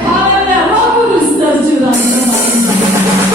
Haleluya, Roh Kudus tercurah.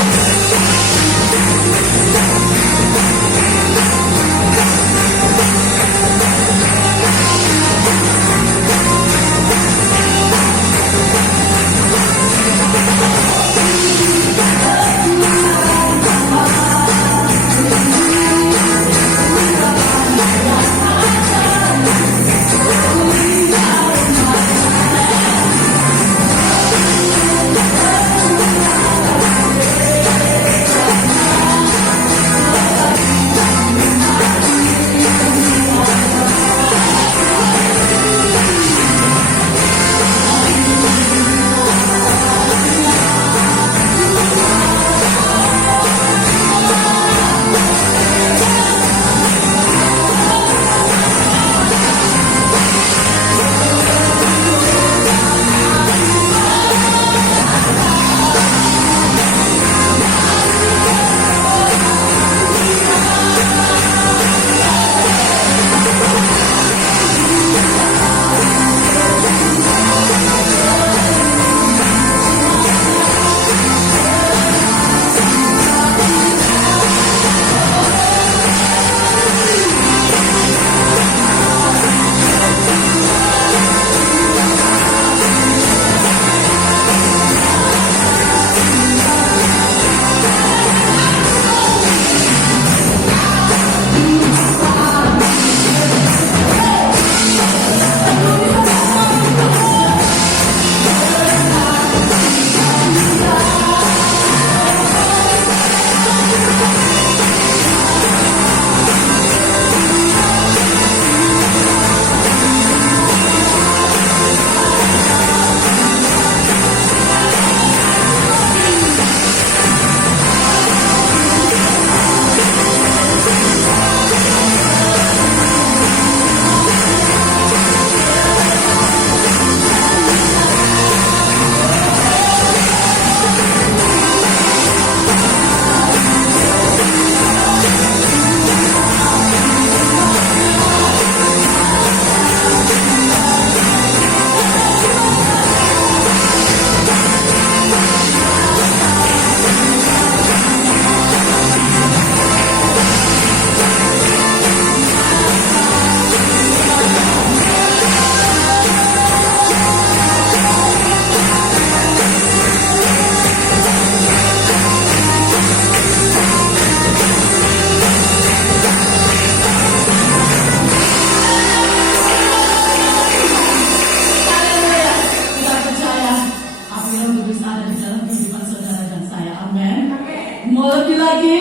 Mau lebih lagi?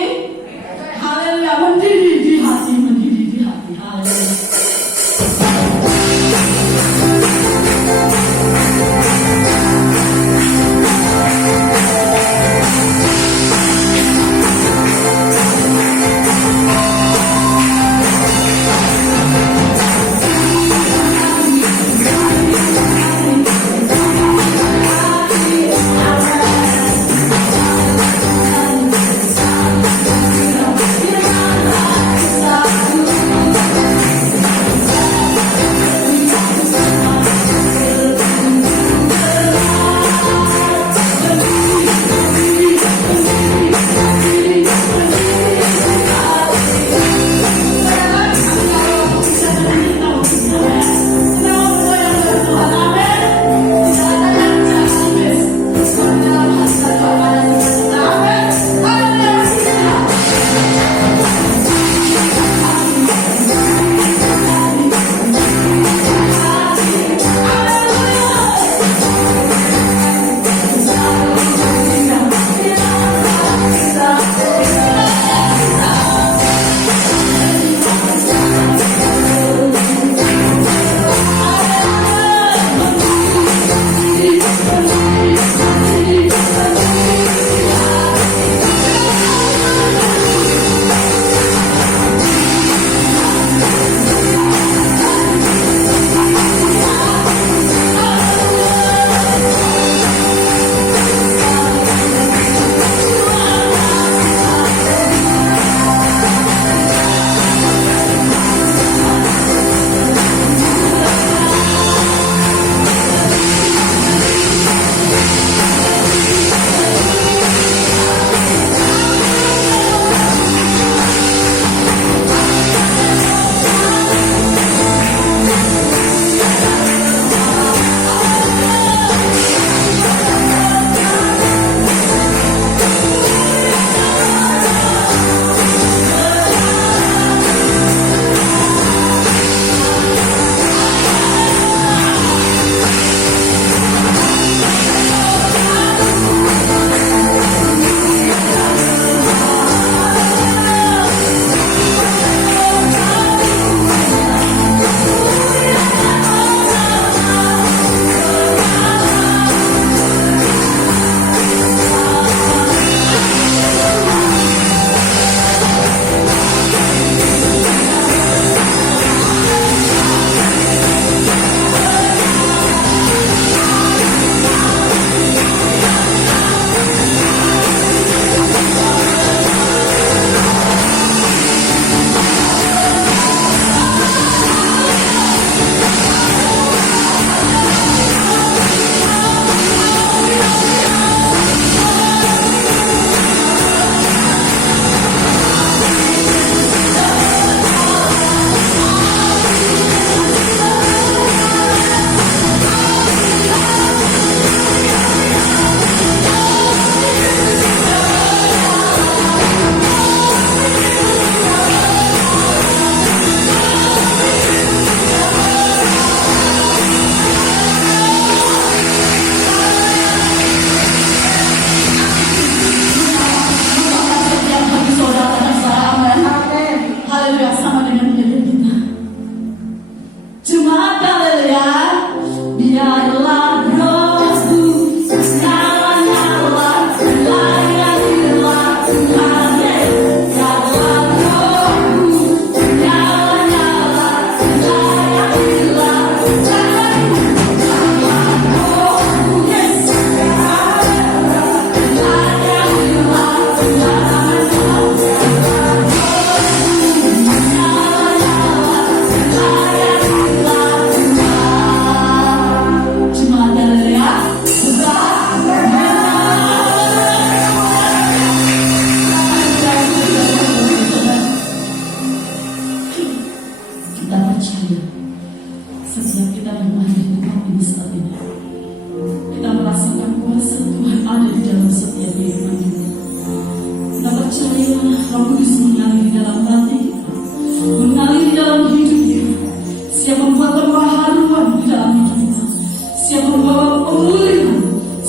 Haleluya, mendidih di hati, mendidih di hati. Haleluya.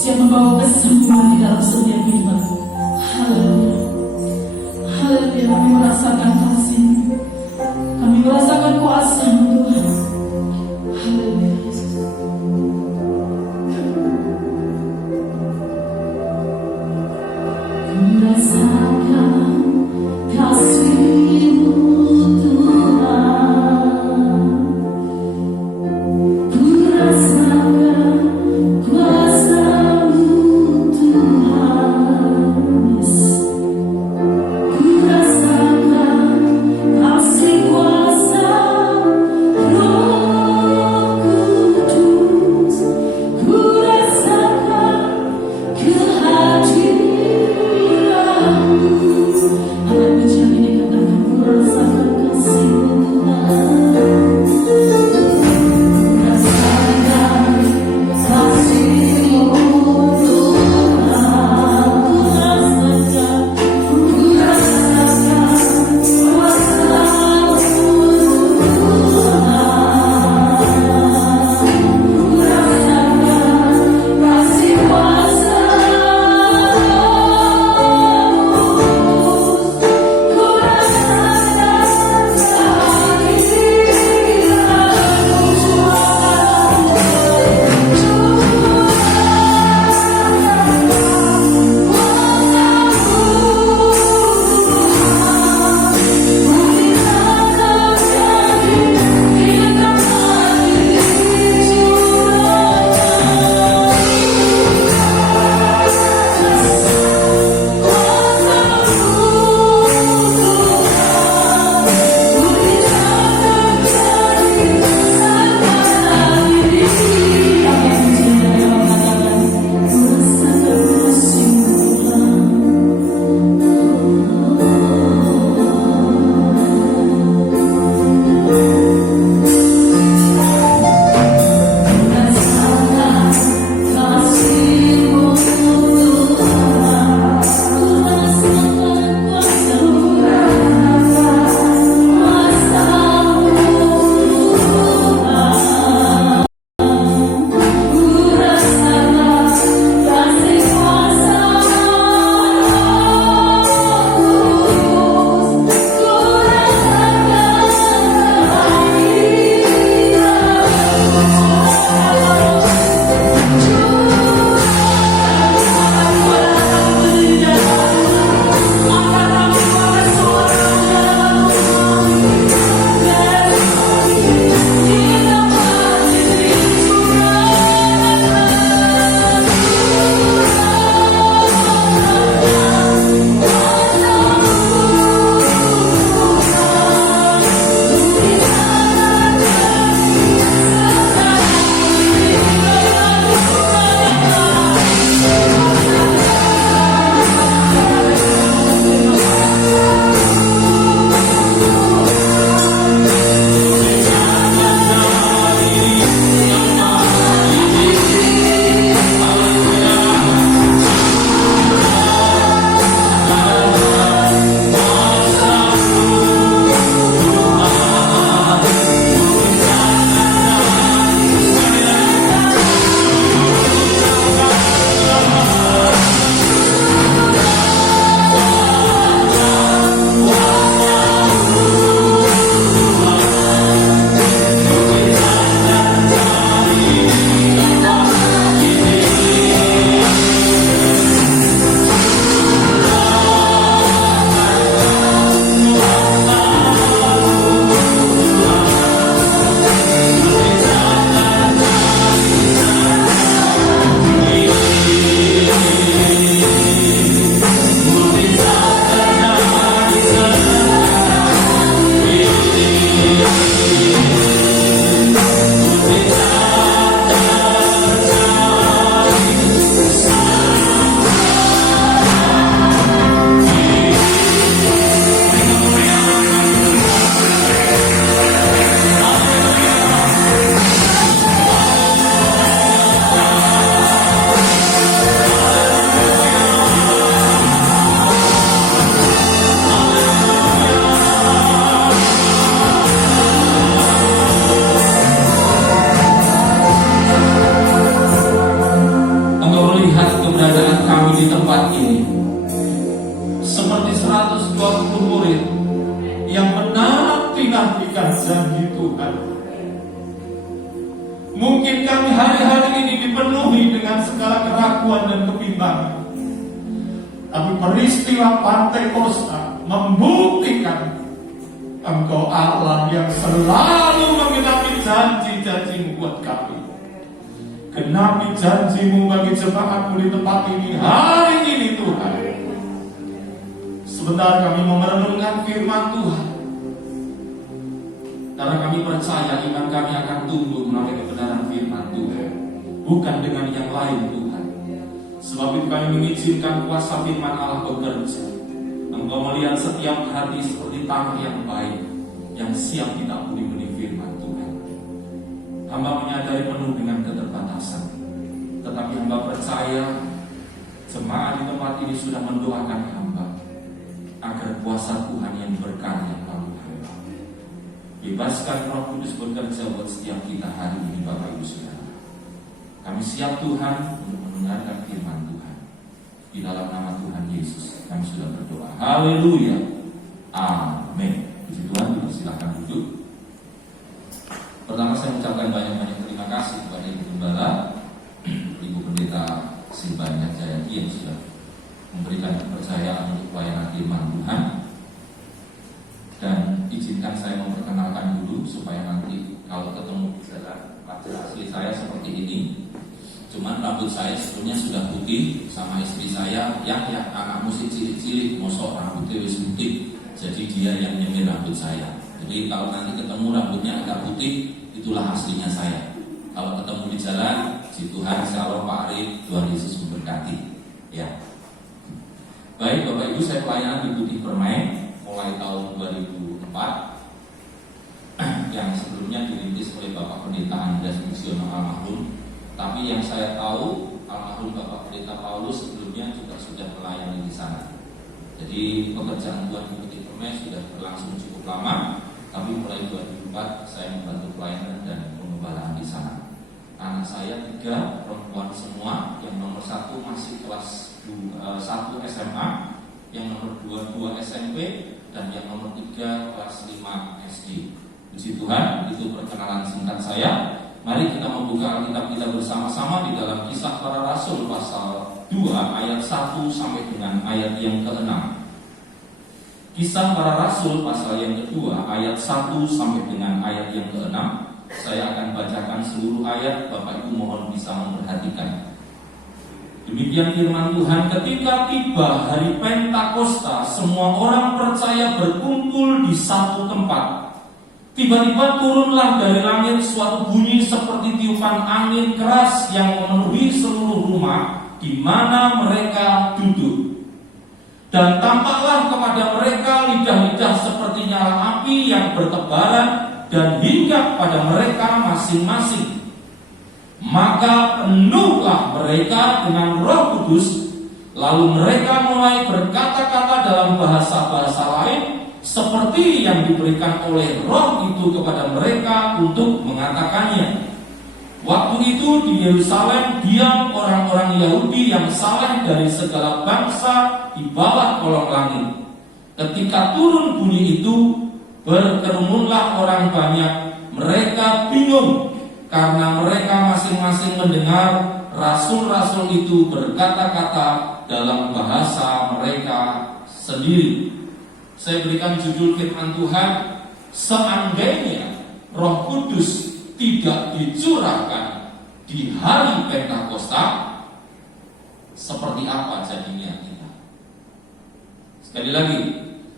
Siap membawa kesembuhan di dalam setiap kehidupan. Haleluya. Haleluya, kami merasakan kasih, kami merasakan kuasa-Mu Tuhan. Haleluya Yesus. Kami merasakan kasih-Mu Tuhan, ku rasakan kuasa-Mu Tuhan. Yes. Ku rasakan kasih kuasa Roh seperti 120 murid yang menanti-nantikan janji Tuhan. Mungkin kami hari-hari ini dipenuhi dengan segala keraguan dan kebimbangan, tapi peristiwa Pentakosta membuktikan Engkau Allah yang selalu menggenapi janji-janji-Mu buat kami. Genapi janji-Mu bagi jemaat-Mu di tempat ini hari ini Tuhan. Sebentar kami mau merenungkan firman Tuhan, karena kami percaya iman kami akan tumbuh melalui kebenaran firman Tuhan, bukan dengan yang lain Tuhan. Sebab itu kami mengizinkan kuasa firman Allah bekerja. Engkau melihat setiap hati seperti tanah yang baik, yang siap ditaburi benih firman Tuhan. Hamba menyadari penuh dengan keterbatasan, tetapi hamba percaya jemaat di tempat ini sudah mendoakan hamba agar kuasa Tuhan yang berkarya melalui hamba. Bebaskan Roh Kudus bekerja buat setiap kita hari ini Bapak Ibu Saudara. Kami siap Tuhan untuk mendengarkan firman Tuhan. Di dalam nama Tuhan Yesus kami sudah berdoa. Haleluya. Amin. Puji Tuhan, silakan duduk. Pertama saya mengucapkan banyak-banyak terima kasih kepada Ibu Gembala, Ibu Pendeta Silvania Jayadi yang sudah memberikan kepercayaan untuk pelayanan firman Tuhan. Dan izinkan saya memperkenalkan dulu supaya nanti kalau ketemu wajah asli saya seperti ini. Cuman rambut saya sebelumnya sudah putih, sama istri saya yang anak musik cilik-cilik, mosok rambutnya wis putih. Jadi dia yang nyemir rambut saya. Jadi kalau nanti ketemu rambutnya agak putih, itulah aslinya saya. Kalau ketemu di jalan, si Tuhan insyaallah Pak Arif, Tuhan Yesus memberkati. Ya. Baik Bapak Ibu, saya pelayanan di Putih Permai mulai tahun 2004 yang sebelumnya dirintis oleh Bapak Pendeta Andreas Muksiono almarhum. Tapi yang saya tahu almarhum Bapak Pendeta Paulus sebelumnya juga sudah melayani di sana. Jadi pekerjaan Tuhan di Putih Permai sudah berlangsung cukup lama. Tapi mulai 2004 saya membantu pelayanan dan pengembalaan di sana. Anak saya 3 perempuan semua. Yang nomor 1 masih kelas 1 SMA, yang nomor 2 SMP, dan yang nomor 3 kelas 5 SD. Puji Tuhan, itu perkenalan singkat saya. Mari kita membuka Alkitab kita bersama-sama di dalam Kisah Para Rasul pasal 2 ayat 1 sampai dengan ayat yang ke-6. Kisah Para Rasul pasal yang kedua ayat 1 sampai dengan ayat yang ke-6. Saya akan bacakan seluruh ayat, Bapak Ibu mohon bisa memperhatikan. Demikian firman Tuhan, ketika tiba hari Pentakosta, semua orang percaya berkumpul di satu tempat. Tiba-tiba turunlah dari langit suatu bunyi seperti tiupan angin keras yang memenuhi seluruh rumah di mana mereka duduk. Dan tampaklah kepada mereka lidah-lidah seperti nyala api yang bertebaran dan hinggap pada mereka masing-masing. Maka penuhlah mereka dengan Roh Kudus, lalu mereka mulai berkata-kata dalam bahasa-bahasa lain seperti yang diberikan oleh Roh itu kepada mereka untuk mengatakannya. Waktu itu di Yerusalem diam orang-orang Yahudi yang saleh dari segala bangsa di bawah kolong langit. Ketika turun bunyi itu, berkerumunlah orang banyak. Mereka bingung karena mereka masing-masing mendengar rasul-rasul itu berkata-kata dalam bahasa mereka sendiri. Saya berikan judul firman Tuhan, seandainya Roh Kudus tidak dicurahkan di hari Pentakosta, seperti apa jadinya kita? Sekali lagi,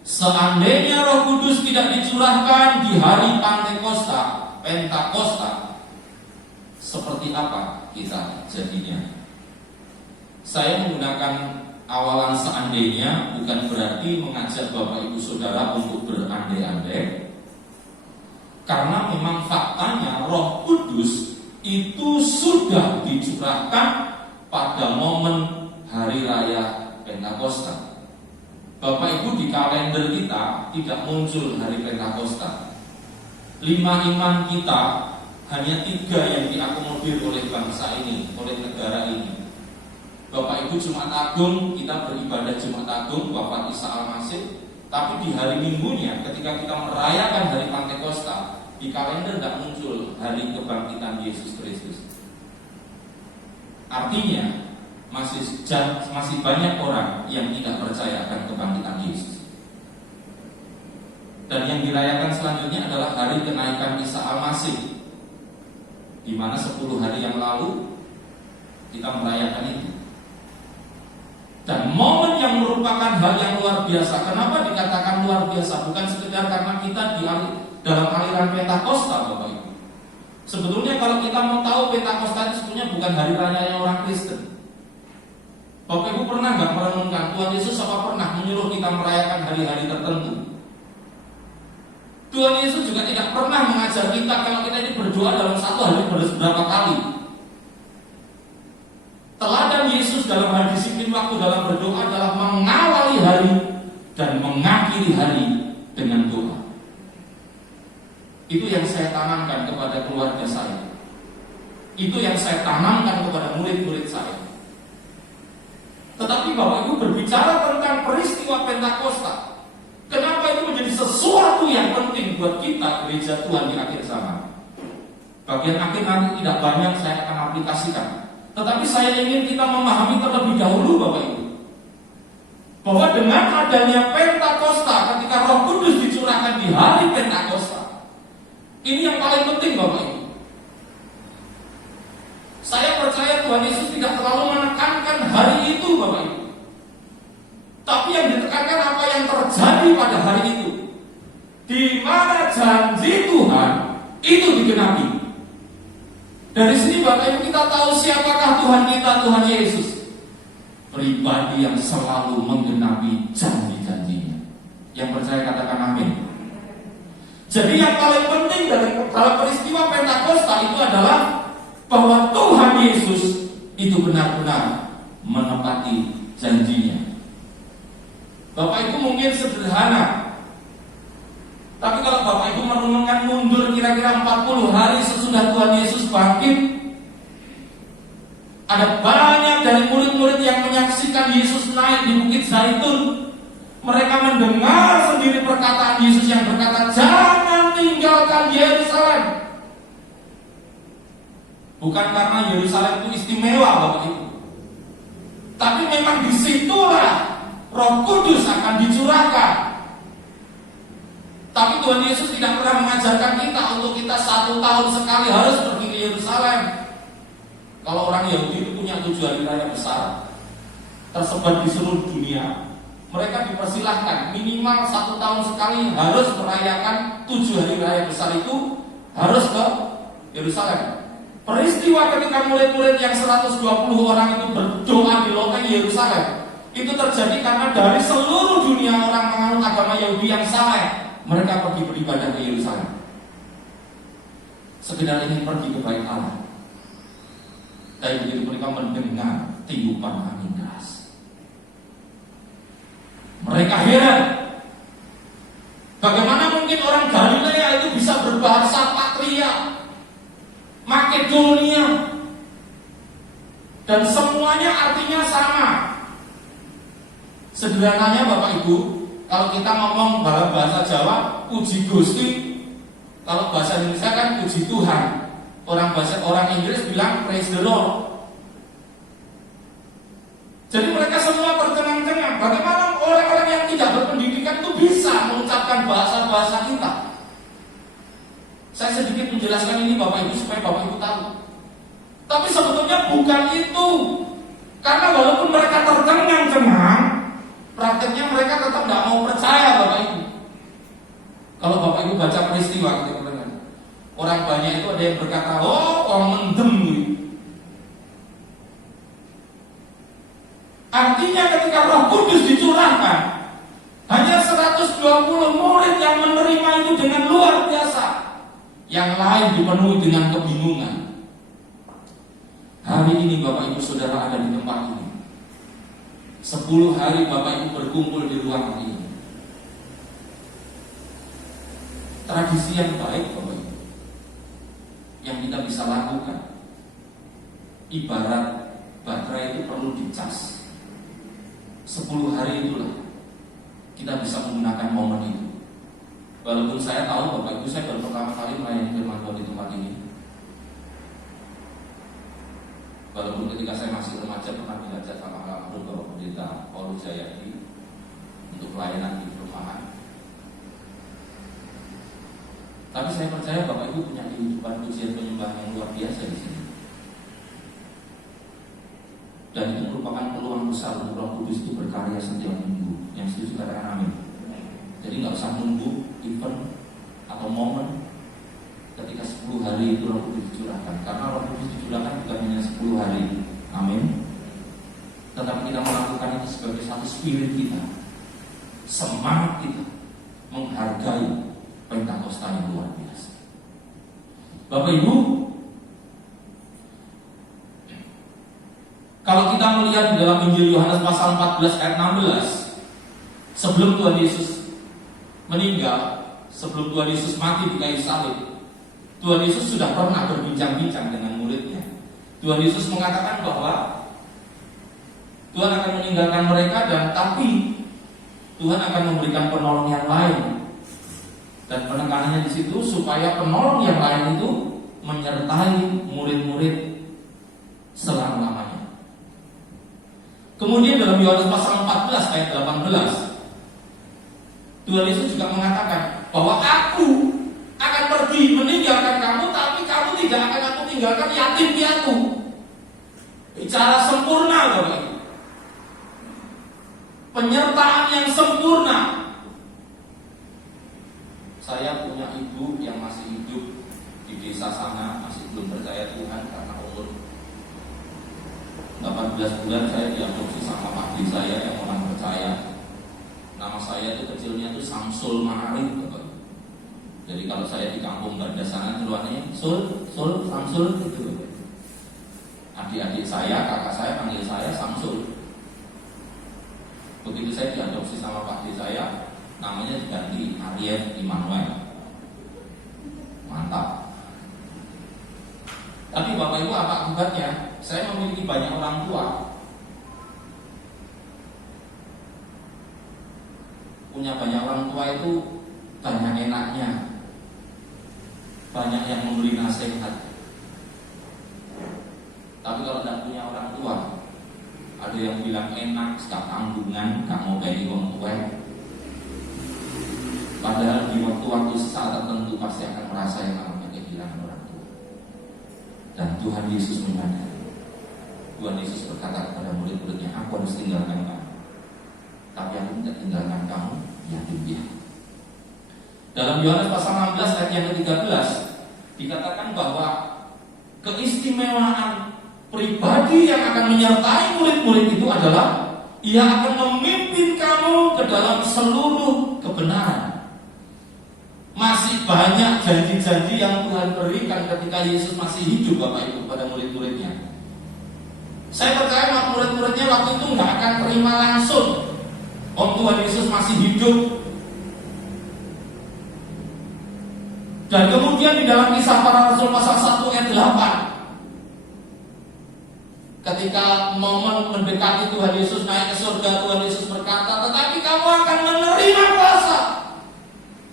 seandainya Roh Kudus tidak dicurahkan di hari Pentakosta, seperti apa kita jadinya? Saya menggunakan awalan seandainya bukan berarti mengajak Bapak Ibu Saudara untuk berandai-andai, karena memang faktanya Roh Kudus itu sudah dicurahkan pada momen hari raya Pentakosta. Bapak Ibu, di kalender kita tidak muncul hari Pentakosta. 5 iman kita hanya 3 yang diakomodir oleh bangsa ini, oleh negara ini. Bapak Ibu, Jumat Agung kita beribadah Jumat Agung wafat Isa Al-Masih, tapi di hari Minggunya ketika kita merayakan hari Pantekosta, di kalender tidak muncul hari kebangkitan Yesus Kristus. Artinya masih banyak orang yang tidak percaya akan kebangkitan Yesus. Dan yang dirayakan selanjutnya adalah hari kenaikan Isa Al-Masih, di mana 10 hari yang lalu kita merayakan itu. Dan momen yang merupakan hal yang luar biasa. Kenapa dikatakan luar biasa? Bukan sekedar karena kita dalam aliran Pentakosta, Bapak Ibu. Sebetulnya kalau kita mau tahu, Pentakosta itu sebetulnya bukan hari raya orang Kristen. Bapak Ibu pernah nggak merenungkan Tuhan Yesus apa pernah menyuruh kita merayakan hari-hari tertentu? Tuhan Yesus juga tidak pernah mengajar kita kalau kita ini berdoa dalam satu hari berapa kali. Teladan Yesus dalam hal disiplin waktu dalam berdoa adalah mengawali hari dan mengakhiri hari dengan doa. Itu yang saya tanamkan kepada keluarga saya. Itu yang saya tanamkan kepada murid-murid saya. Tetapi Bapak Ibu berbicara tentang peristiwa Pentakosta. Kenapa itu menjadi sesuatu yang penting buat kita gereja Tuhan di akhir zaman? Bagian akhir nanti tidak banyak saya akan aplikasikan. Tetapi saya ingin kita memahami terlebih dahulu Bapak Ibu, bahwa dengan adanya Pentakosta, ketika Roh Kudus dicurahkan di hari Pentakosta, ini yang paling penting Bapak Ibu. Saya percaya Tuhan Yesus tidak terlalu menekankan hari itu Bapak Ibu, tapi yang ditekankan apa yang terjadi pada hari itu, di mana janji Tuhan itu digenapi. Dari sini Bapak Ibu kita tahu siapakah Tuhan kita, Tuhan Yesus. Pribadi yang selalu menggenapi janji-janjinya. Yang percaya katakan amin. Jadi yang paling penting dalam peristiwa Pentakosta itu adalah bahwa Tuhan Yesus itu benar-benar menepati janjinya. Bapak Ibu mungkin sederhana, tapi kalau Bapak Ibu merenungkan mundur kira-kira 40 hari sesudah Tuhan Yesus bangkit, ada banyak dari murid-murid yang menyaksikan Yesus naik di Bukit Zaitun. Mereka mendengar sendiri perkataan Yesus yang berkata, jangan tinggalkan Yerusalem. Bukan karena Yerusalem itu istimewa Bapak Ibu, tapi memang disitulah Roh Kudus akan dicurahkan. Tapi Tuhan Yesus tidak pernah mengajarkan kita untuk kita 1 tahun sekali harus pergi ke Yerusalem. Kalau orang Yahudi itu punya 7 hari raya besar tersebar di seluruh dunia, mereka dipersilahkan minimal 1 tahun sekali harus merayakan 7 hari raya besar itu harus ke Yerusalem. Peristiwa ketika murid-murid yang 120 orang itu berdoa di loteng Yerusalem itu terjadi karena dari seluruh dunia orang menganut agama Yahudi yang saleh, mereka pergi beribadah ke Yerusalem. Sekedar ingin pergi ke bait Allah. Tapi begitu mereka mendengar tiupan angin keras, mereka heran. Bagaimana mungkin orang Galilea itu bisa berbahasa Patria, Makedonia, dan semuanya artinya sama. Sederhananya Bapak Ibu, kalau kita ngomong dalam bahasa Jawa, puji Gusti. Kalau bahasa Indonesia kan puji Tuhan. Orang Inggris bilang praise the Lord. Jadi mereka semua tercengang-cengang. Bagaimana orang-orang yang tidak berpendidikan itu bisa mengucapkan bahasa-bahasa kita? Saya sedikit menjelaskan ini Bapak Ibu supaya Bapak Ibu tahu. Tapi sebetulnya bukan itu. Karena walaupun mereka tercengang-cengang, prakteknya mereka tetap tidak mau percaya Bapak Ibu. Kalau Bapak Ibu baca peristiwa gitu, orang banyak itu ada yang berkata, oh orang mendem gitu. Artinya ketika Roh Kudus dicurahkan, hanya 120 murid yang menerima itu dengan luar biasa. Yang lain dipenuhi dengan kebingungan. Hari ini Bapak Ibu Saudara ada di tempat ini. 10 hari Bapak Ibu berkumpul di ruangan ini. Tradisi yang baik Bapak Ibu yang kita bisa lakukan, ibarat baterai itu perlu dicas. 10 hari itulah kita bisa menggunakan momen itu. Walaupun saya tahu Bapak Ibu, saya baru pertama kali melayani firman Tuhan di tempat ini. Walaupun ketika saya masih remaja pernah diajak sama almarhum Bapak Pendeta Paulus Jayadi untuk pelayanan di perumahan. Tapi saya percaya Bapak Ibu punya kehidupan pujian penyembahan yang luar biasa di sini. Dan itu merupakan peluang besar untuk Roh Kudus itu berkarya setiap minggu. Yang setuju katakan amin. Jadi nggak usah nunggu event atau momen ketika 10 hari itu Roh Kudus dicurahkan. Karena Roh Kudus dicurahkan bukan hanya 10 hari, amin. Tetapi kita melakukan itu sebagai satu spirit kita, semangat kita menghargai Pentakosta yang luar biasa. Bapak Ibu, kalau kita melihat di dalam Injil Yohanes pasal 14 ayat 16, sebelum Tuhan Yesus meninggal, sebelum Tuhan Yesus mati di kayu salib, Tuhan Yesus sudah pernah berbincang-bincang dengan muridnya. Tuhan Yesus mengatakan bahwa Tuhan akan meninggalkan mereka, dan tapi Tuhan akan memberikan penolong yang lain. Dan penekanannya di situ supaya penolong yang lain itu menyertai murid-murid selama-lamanya. Kemudian dalam Yohanes pasal 14 ayat 18, Tuhan Yesus juga mengatakan bahwa Aku akan pergi meninggalkan kamu, tapi kamu tidak akan Aku tinggalkan yatim piatu. Bicara sempurna, Bapak Ibu. Penyertaan yang sempurna. Saya punya ibu yang masih hidup di desa sana, masih belum percaya Tuhan karena umur 18 bulan saya diadopsi sama pakde saya yang orang percaya. Nama saya itu kecilnya itu Samsul Ma'arif. Jadi kalau saya di kampung Banda sana keluarnya Sul, Samsul gitu. Adik-adik saya, kakak saya panggil saya Samsul. Begitu saya diadopsi sama pakde saya, namanya diganti Arief Immanuel. Mantap. Tapi Bapak Ibu, apa akibatnya? Saya memiliki banyak orang tua. Punya banyak orang tua itu banyak enaknya, banyak yang memberi nasihat. Tapi kalau tidak punya orang tua, ada yang bilang enak, gak tanggungan, gak mau beli wong tua. Padahal di waktu-waktu saat tertentu pasti akan merasa yang namanya kehilangan orang tua. Dan Tuhan Yesus menyadari. Tuhan Yesus berkata kepada murid-muridnya, Aku harus tinggalkan kamu, tapi Aku tidak tinggalkan kamu yatim piatu. Dalam Yohanes pasal 16 ayat yang ke-13 dikatakan bahwa keistimewaan pribadi yang akan menyertai murid-murid itu adalah Ia akan memimpin kamu ke dalam seluruh kebenaran. Masih banyak janji-janji yang Tuhan berikan ketika Yesus masih hidup, Bapak Ibu, pada murid-muridnya. Saya percaya murid-muridnya waktu itu nggak akan terima langsung. Tuhan Yesus masih hidup. Dan kemudian di dalam Kisah Para Rasul pasal 1 ayat 8, ketika momen mendekati Tuhan Yesus naik ke surga, Tuhan Yesus berkata, tetapi kamu akan menerima kuasa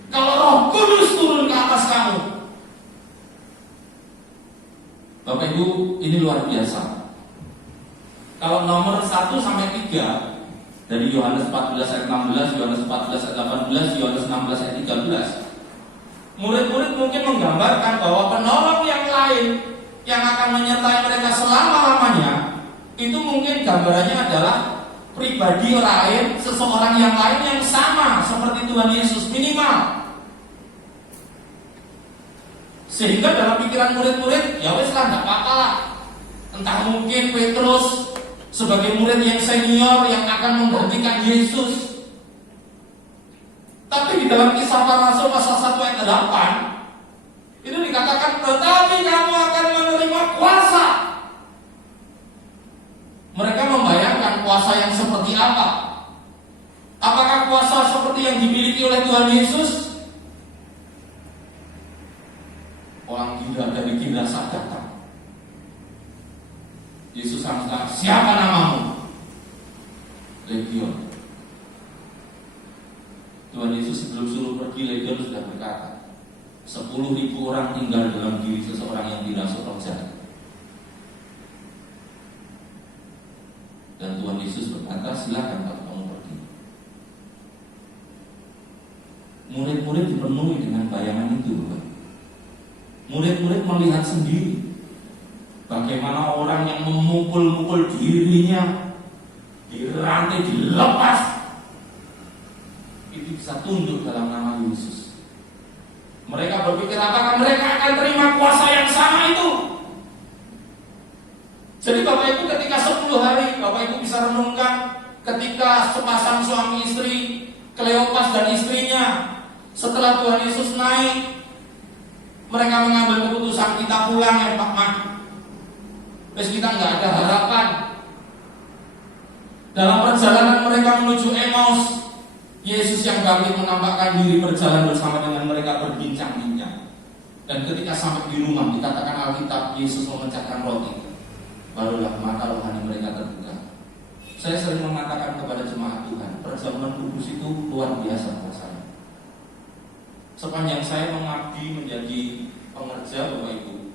kalau Roh Kudus turun ke atas kamu. Bapak Ibu, ini luar biasa. Kalau nomor 1 sampai 3 dari Yohanes 14 ayat 16, Yohanes 14 ayat 18, Yohanes 16 ayat 13, murid-murid mungkin menggambarkan bahwa penolong yang lain yang akan menyertai mereka selama-lamanya, itu mungkin gambarannya adalah pribadi lain, seseorang yang lain yang sama seperti Tuhan Yesus minimal. Sehingga dalam pikiran murid-murid, ya wes lah, gak apa-apa lah. Entah mungkin Petrus sebagai murid yang senior yang akan menggantikan Yesus. Tapi di dalam Kisah Para Rasul pasal 1 ayat 8 itu dikatakan, tetapi kamu akan menerima kuasa. Mereka membayangkan kuasa yang seperti apa? Apakah kuasa seperti yang dimiliki oleh Tuhan Yesus? Orang gila dari gila saat datang, Yesus bilang, siapa Tuhan Yesus sebelum suruh pergi legion sudah berkata, 10.000 orang tinggal dalam diri seseorang yang dirasuk roh jahat. Dan Tuhan Yesus berkata, silakan kalau kamu pergi. Murid-murid dipenuhi dengan bayangan itu. Murid-murid melihat sendiri bagaimana orang yang memukul-mukul dirinya dirantai, dilepas, itu bisa tunduk dalam nama Yesus. Mereka berpikir apakah mereka akan terima kuasa yang sama itu? Jadi Bapak Ibu, ketika 10 hari Bapak Ibu bisa renungkan ketika sepasang suami istri, Kleopas dan istrinya, setelah Tuhan Yesus naik, mereka mengambil keputusan, kita pulang ya Pak Mak. Terus kita nggak ada harapan. Dalam perjalanan mereka menuju Emmaus, Yesus yang bangkit menampakkan diri berjalan bersama dengan mereka berbincang-bincang. Dan ketika sampai di rumah, dikatakan Alkitab, Yesus memecahkan roti. Barulah mata rohani mereka terbuka. Saya sering mengatakan kepada jemaat Tuhan, perjamuan kudus itu luar biasa buat saya. Sepanjang saya mengabdi menjadi pengerja Bapak Ibu,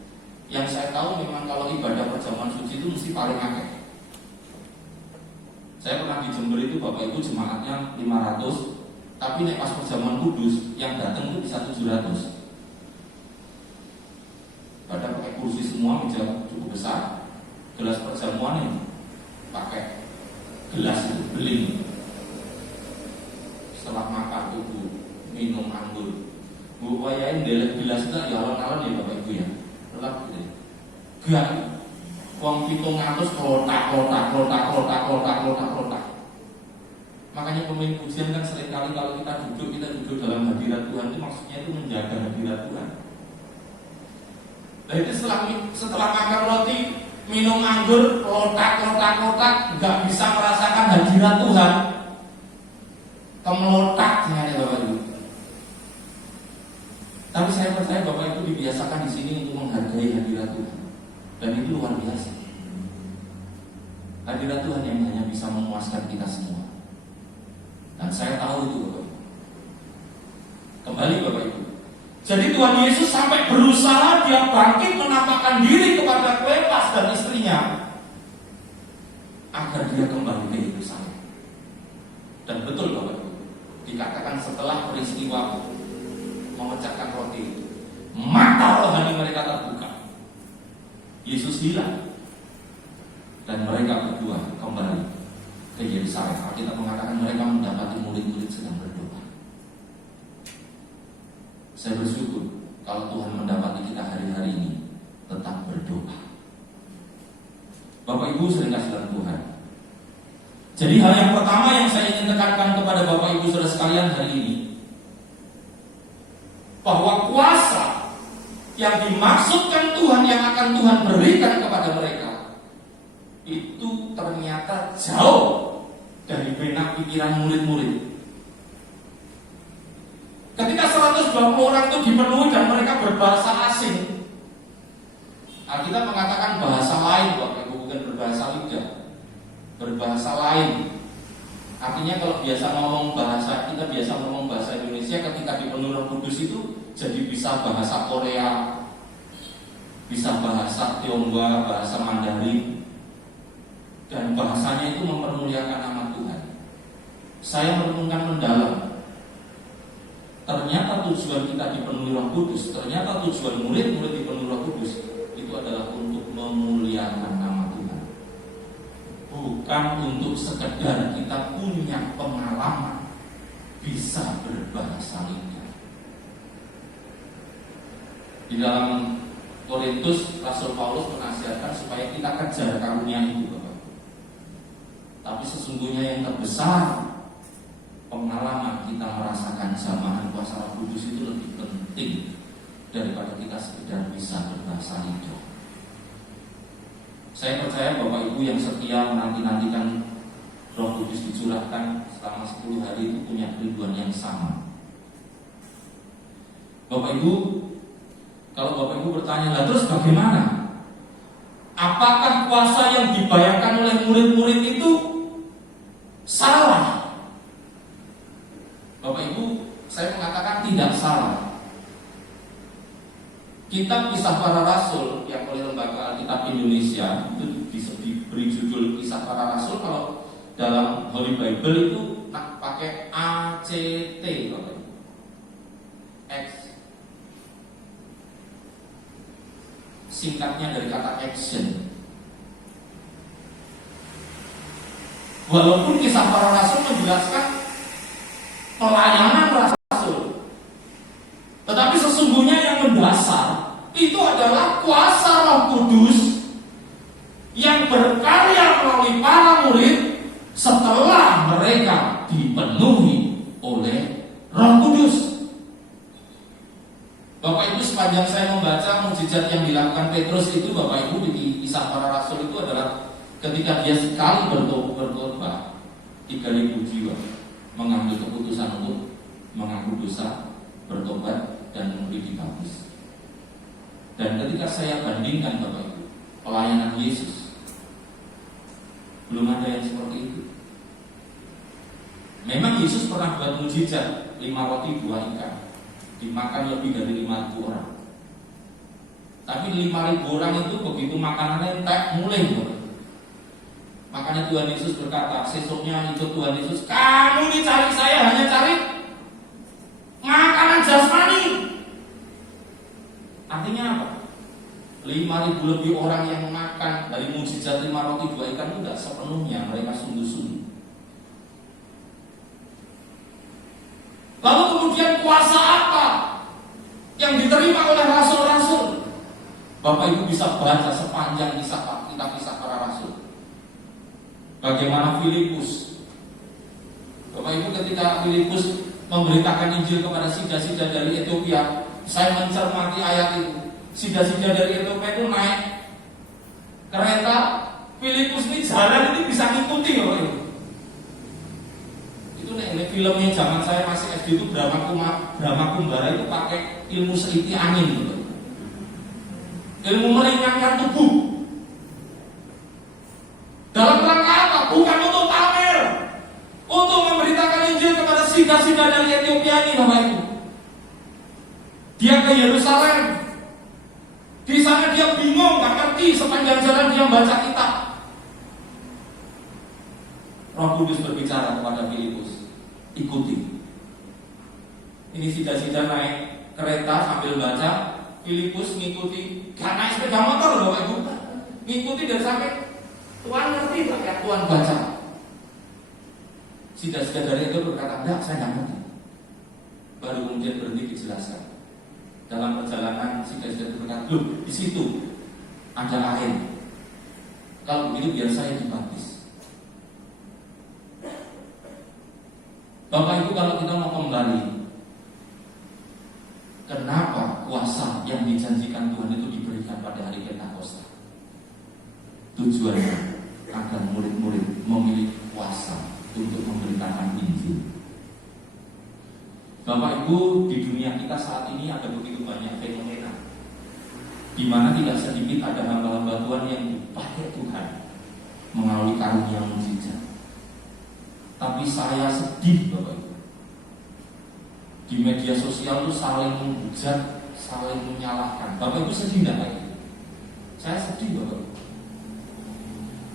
yang saya tahu memang kalau ibadah perjamuan suci itu mesti paling akeh. Saya pernah di Jember itu Bapak Ibu jemaatnya 500, tapi nek pas perjamuan kudus yang datang itu bisa 700. Pada pakai kursi semua, meja cukup besar. Gelas perjamuan ini pakai gelas itu beling. Setelah makan itu minum anggur. Bu wayain delek gelas itu ya alon-alon ya Bapak Ibu ya. Lelap gitu. Gak wong 700 klotak. Makanya pemimpin pujian kan seringkali kalau kita duduk dalam hadirat Tuhan itu maksudnya itu menjaga hadirat Tuhan. Nah itu setelah makan roti, minum anggur, klotak, nggak bisa merasakan hadirat Tuhan. Kemelotak dengan ya Bapak Ibu. Tapi saya percaya Bapak Ibu dibiasakan di sini untuk menghargai hadirat Tuhan, dan itu luar biasa. Hadirat Tuhan yang hanya bisa memuaskan kita semua. Dan saya tahu itu Bapak Ibu. Kembali Bapak Ibu. Jadi Tuhan Yesus sampai berusaha dia bangkit menampakkan diri kepada Kleopas dan istrinya agar dia kembali ke Yerusalem. Dan betul Bapak Ibu, dikatakan setelah peristiwa memecahkan roti itu, mata rohani mereka terbuka. Yesus hilang dan mereka berdua kembali ke Yerusalem. Kita mengatakan mereka mendapati murid-murid sedang berdoa. Saya bersyukur kalau Tuhan mendapati kita hari-hari ini tetap berdoa. Bapak Ibu sering kasih Tuhan. Jadi hal yang pertama yang saya ingin tekankan kepada Bapak Ibu saudara sekalian hari ini, bahwa kuasa yang dimaksudkan Tuhan yang akan Tuhan berikan kepada mereka itu ternyata jauh dari benak pikiran murid-murid. Ketika 120 orang itu dipenuhi dan mereka berbahasa asing, Alkitab mengatakan bahasa lain, Bapak Ibu, bukan berbahasa lidah, berbahasa lain. Artinya kalau biasa ngomong bahasa, kita biasa ngomong bahasa Indonesia, ketika dipenuhi Roh Kudus itu jadi bisa bahasa Korea, bisa bahasa Tionghoa, bahasa Mandarin, dan bahasanya itu mempermuliakan nama Tuhan. Saya merenungkan mendalam. Ternyata tujuan kita dipenuhi Roh Kudus, ternyata tujuan murid-murid dipenuhi Roh Kudus itu adalah untuk memuliakan nama Tuhan. Bukan untuk sekedar kita punya pengalaman bisa berbahasa lidah. Di dalam Korintus, Rasul Paulus menasihatkan supaya kita kejar karunia itu, Bapak. Tapi sesungguhnya yang terbesar, pengalaman kita merasakan jamahan kuasa Roh Kudus itu lebih penting daripada kita sekedar bisa berbahasa lidah. Saya percaya Bapak Ibu yang setia menanti-nantikan Roh Kudus dicurahkan selama 10 hari itu punya kerinduan yang sama. Bapak Ibu, kalau Bapak Ibu bertanya, lah terus bagaimana? Apakah kuasa yang dibayangkan oleh murid-murid itu salah? Bapak Ibu, saya mengatakan tidak salah. Kitab Kisah Para Rasul yang oleh Lembaga Alkitab Indonesia itu diberi judul Kisah Para Rasul. Kalau dalam Holy Bible itu pakai ACT, Bapak Ibu. X. Singkatnya dari kata action. Walaupun Kisah Para Rasul menjelaskan pelayanan rasul, tetapi sesungguhnya yang mendasar itu adalah kuasa Roh Kudus yang berkarya melalui para murid setelah mereka dipenuhi oleh Roh Kudus. Bapak Ibu, sepanjang saya membaca mukjizat yang dilakukan Petrus itu, Bapak Ibu, di Kisah Para Rasul itu adalah ketika dia sekali bertobat, 3.000 jiwa mengambil keputusan untuk mengaku dosa, bertobat, dan memberi dibaptis. Dan ketika saya bandingkan, Bapak Ibu, pelayanan Yesus, belum ada yang seperti itu. Memang Yesus pernah buat mukjizat, 5 roti 2 ikan, dimakan lebih dari 5.000 orang. Tapi 5.000 orang itu begitu makanannya entek mulai, Bapak. Makanya Tuhan Yesus berkata, sesuknya ikut Tuhan Yesus, kamu dicari saya hanya cari makanan jasmani. Artinya apa? 5.000 lebih orang yang makan dari mukjizat 5 roti 2 ikan itu tidak sepenuhnya mereka sungguh-sungguh. Lalu kemudian kuasa apa yang diterima oleh rasul-rasul? Bapak Ibu bisa baca sepanjang kitab Para Rasul. Bagaimana Filipus, Bapak Ibu, ketika Filipus memberitakan Injil kepada sida-sida dari Ethiopia, saya mencermati ayat itu. Sida-sida dari Ethiopia itu naik kereta, Filipus ini jalan ini bisa ngikuti, Bapak Ibu. Itu nih filmnya zaman saya masih SD itu Brahma Kumbara itu pakai ilmu seliti angin, Bapak. Ilmu meringankan tubuh. Dalam rangka apa? Bukan untuk pamer, untuk memberitakan Injil kepada sida-sida dari Ethiopia ini, Bapak Ibu. Dia ke Yerusalem. Di sana dia bingung, gak ngerti, sepanjang jalan dia membaca kitab. Roh Kudus berbicara kepada Filipus, ikuti. Ini sida-sida naik kereta sambil baca, Filipus ngikuti. Gak naik sepeda motor, Bapak Ibu. Ngikuti dan sampai Tuhan ngerti tak yang Tuhan baca. Sida-sida dari itu berkata, enggak, saya nggak ngerti. Baru kemudian berhenti dijelaskan. Dalam perjalanan sida-sida berkata, loh, di situ ada air. Kalau begitu biar saya dibaptis. Bapak Ibu, kalau kita mau kembali, kenapa kuasa yang dijanjikan Tuhan itu diberikan pada hari Pentakosta? Tujuannya agar murid-murid memiliki kuasa untuk memberitakan Injil. Bapak Ibu, di dunia kita saat ini ada begitu banyak fenomena di mana tidak sedikit ada hamba-hamba Tuhan yang dipakai Tuhan melalui karunia mukjizat. Tapi saya sedih, Bapak Ibu. Di media sosial itu saling menghujat, saling menyalahkan. Bapak Ibu sedih enggak lagi? Saya sedih, Bapak Ibu.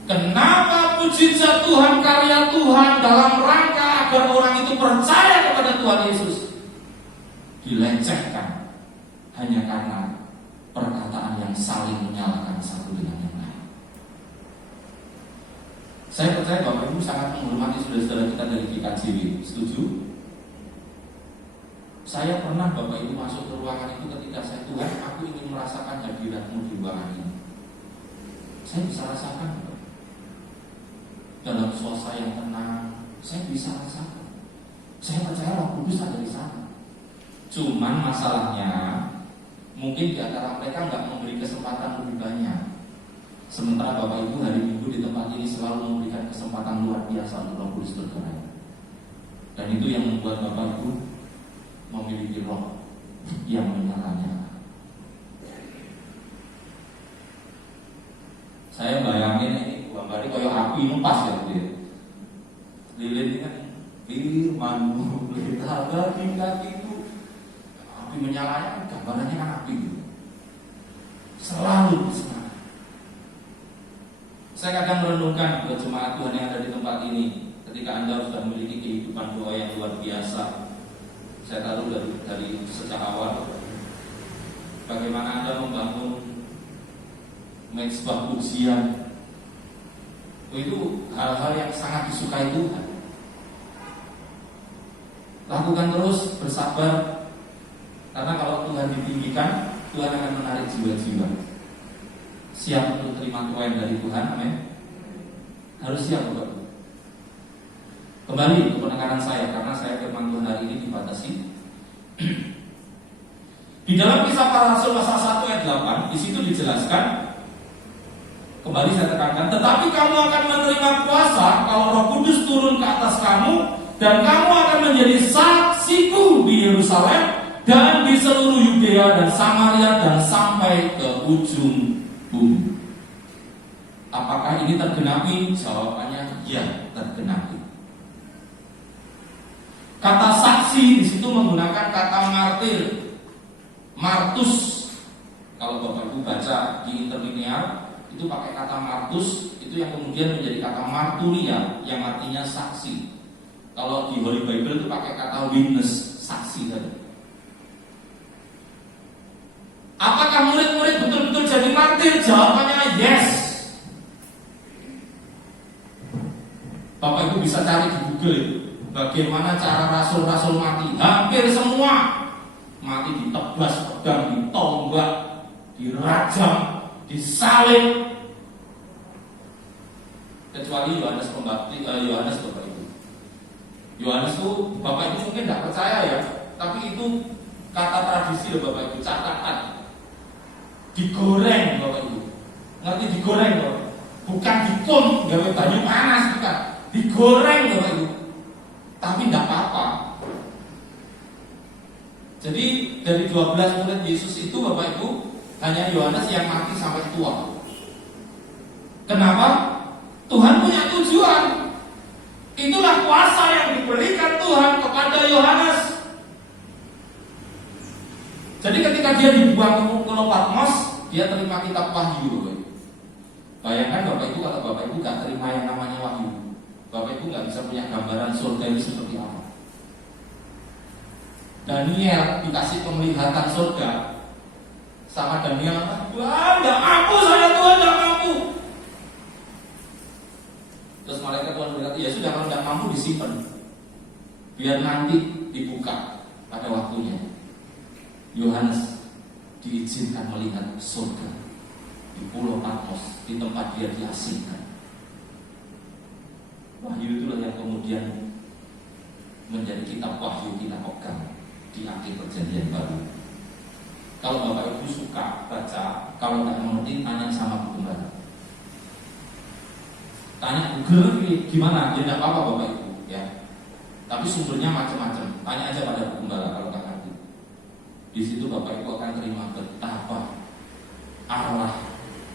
Kenapa mukjizat Tuhan, karya Tuhan dalam rangka agar orang itu percaya kepada Tuhan Yesus dilecehkan hanya karena perkataan yang saling menyalahkan satu dengan yang lain? Saya percaya Bapak Ibu sangat menghormati saudara-saudara kita dari GKJW. Setuju? Saya pernah, Bapak Ibu, masuk ke ruangan itu ketika saya, Tuhan, aku ingin merasakan hadirat-Mu di ruangan ini. Saya bisa rasakan, Bapak. Dalam suasana yang tenang, saya bisa rasakan. Saya percaya Roh Kudus ada di sana. Cuman masalahnya, mungkin di antara mereka nggak memberi kesempatan lebih banyak. Sementara Bapak Ibu hari Minggu di tempat ini selalu memberikan kesempatan luar biasa untuk Roh Kudus bergerak. Dan itu yang membuat Bapak Ibu memiliki roh yang menyala-nyala. Saya bayangin ini gambarnya kayak api mempas ya, gitu. Lilin ini kan firman-Mu, beritahu daging itu api menyalanya, gambarannya kan api gitu. Selalu semangat. Saya kadang merenungkan buat jemaat Tuhan yang ada di tempat ini, ketika Anda sudah memiliki kehidupan doa yang luar biasa. Saya tahu dari sejak awal bagaimana Anda membangun mezbah pujian. Itu hal-hal yang sangat disukai Tuhan. Lakukan terus, bersabar. Karena kalau Tuhan ditinggikan, Tuhan akan menarik jiwa-jiwa. Siap untuk terima koin dari Tuhan, amin. Harus siap, Bapak. Kembali ke penekanan saya, karena saya firman Tuhan hari ini dibatasi. Di dalam Kisah Para Rasul pasal 1 ayat 8, di situ dijelaskan, kembali saya tekankan, tetapi kamu akan menerima kuasa kalau Roh Kudus turun ke atas kamu, dan kamu akan menjadi saksiku di Yerusalem dan di seluruh Yudea dan Samaria dan sampai ke ujung bumi. Apakah ini tergenapi? Jawabannya ya, tergenapi. Kata saksi di situ menggunakan kata martir, martus. Kalau Bapak Ibu baca di interlinear itu pakai kata martus, itu yang kemudian menjadi kata marturia yang artinya saksi. Kalau di Holy Bible itu pakai kata witness, saksi tadi. Apakah murid-murid betul-betul jadi martir? Jawabannya yes. Bapak Ibu bisa cari di Google itu, bagaimana cara rasul-rasul mati. Hampir semua mati ditebas pedang, ditombak, dirajam, disalib, kecuali Yohanes Pembaptis. Yohanes Bapak Ibu, Yohanes itu Bapak Ibu mungkin tidak percaya ya, tapi itu kata tradisi loh Bapak Ibu, catatan. Digoreng Bapak Ibu, ngerti digoreng loh, bukan dikun gawe banyu panas, bukan, digoreng Bapak Ibu, tapi tidak apa-apa. Jadi dari 12 murid Yesus itu Bapak Ibu, hanya Yohanes yang mati sampai tua. Kenapa? Tuhan punya tujuan. Itulah kuasa yang diberikan Tuhan kepada Yohanes. Jadi ketika dia dibuang ke Pulau Patmos, dia terima kitab Wahyu, Bapak Ibu. Bayangkan Bapak Ibu, kalau Bapak Ibu gak terima yang namanya Wahyu, Bapak Ibu gak bisa punya gambaran surga ini seperti apa. Daniel dikasih penglihatan surga, sama Daniel, wah gak mampu saya Tuhan, gak mampu. Terus malaikat Tuhan berkata, ya sudah, kalau gak mampu disimpan, biar nanti dibuka pada waktunya. Yohanes diizinkan melihat surga di Pulau Patmos, di tempat dia diasingkan. Wahyu itulah yang kemudian menjadi kitab Wahyu kita pegang di akhir perjanjian baru. Kalau Bapak Ibu suka baca, kalau nggak mengerti tanya sama Bu Gembala. Tanya Google gimana? Ya tidak apa-apa Bapak Ibu ya. Tapi sumbernya macam-macam. Tanya aja pada Bu Gembala kalau nggak ngerti. Di situ Bapak Ibu akan terima betapa Allah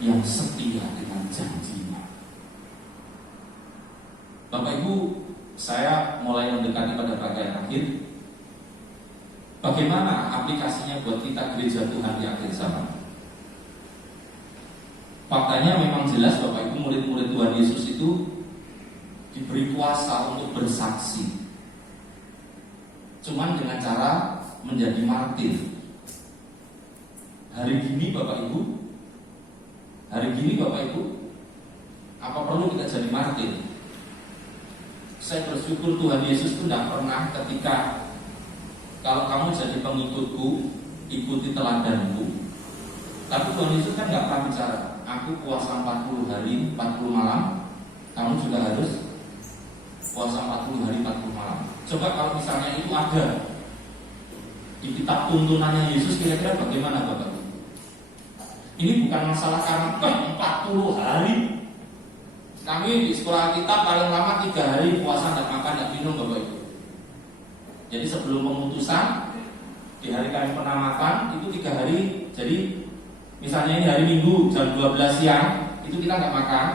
yang setia dengan janjinya. Bapak Ibu, saya mulai mendekati pada bagian akhir. Bagaimana aplikasinya buat kita gereja Tuhan di akhir zaman? Faktanya memang jelas Bapak Ibu, murid-murid Tuhan Yesus itu diberi kuasa untuk bersaksi. Cuman dengan cara menjadi martir. Hari gini Bapak Ibu, apa perlu kita jadi martir? Saya bersyukur Tuhan Yesus itu tidak pernah ketika, kalau kamu jadi pengikutku, ikuti teladanku. Tapi Tuhan Yesus kan nggak pernah bicara, aku puasa 40 hari 40 malam, kamu juga harus puasa 40 hari 40 malam. Coba kalau misalnya itu ada di kitab tuntunannya Yesus, kira-kira bagaimana Bapak? Ini bukan masalah karena 40 hari. Kami di sekolah kita paling lama 3 hari puasa, tidak makan, tidak minum Bapak Ibu. Jadi sebelum pemutusan, di hari kami penamatan itu 3 hari. Jadi misalnya ini hari Minggu jam 12 siang, itu kita nggak makan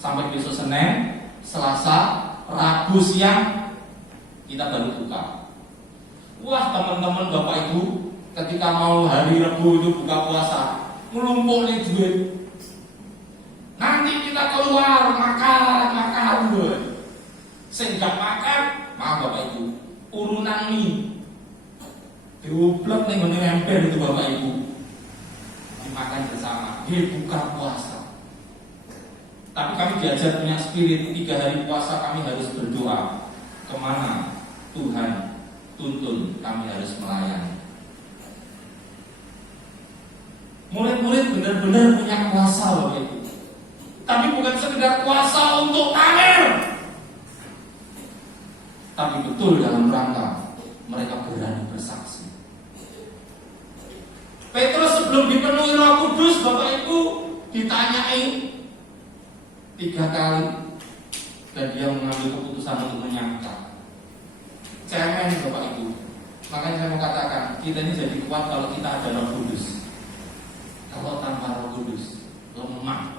sampai besok Senin, Selasa, Rabu siang kita baru buka. Wah teman-teman Bapak Ibu, ketika mau hari Rabu itu buka puasa, melumpuk nih duit. Nanti kita keluar makan duit. Sehingga makan, maaf Bapak Ibu, urunan mie diublek nih ngene ember itu Bapak Ibu. Dimakan bersama, buka puasa. Tapi kami diajar punya spirit 3 hari puasa kami harus berdoa. Kemana Tuhan tuntun kami harus melayani. Murid-murid benar-benar punya kuasa Bapak Ibu. Tapi bukan sekedar kuasa untuk pamer, tapi betul dalam rangka mereka berani bersaksi. Petrus sebelum dipenuhi Roh Kudus Bapak Ibu ditanyai 3 kali dan dia mengambil keputusan untuk menyangkal. Cemen Bapak Ibu. Makanya saya mau katakan kita ini jadi kuat kalau kita ada Roh Kudus. Kalau tanpa Roh Kudus lemah.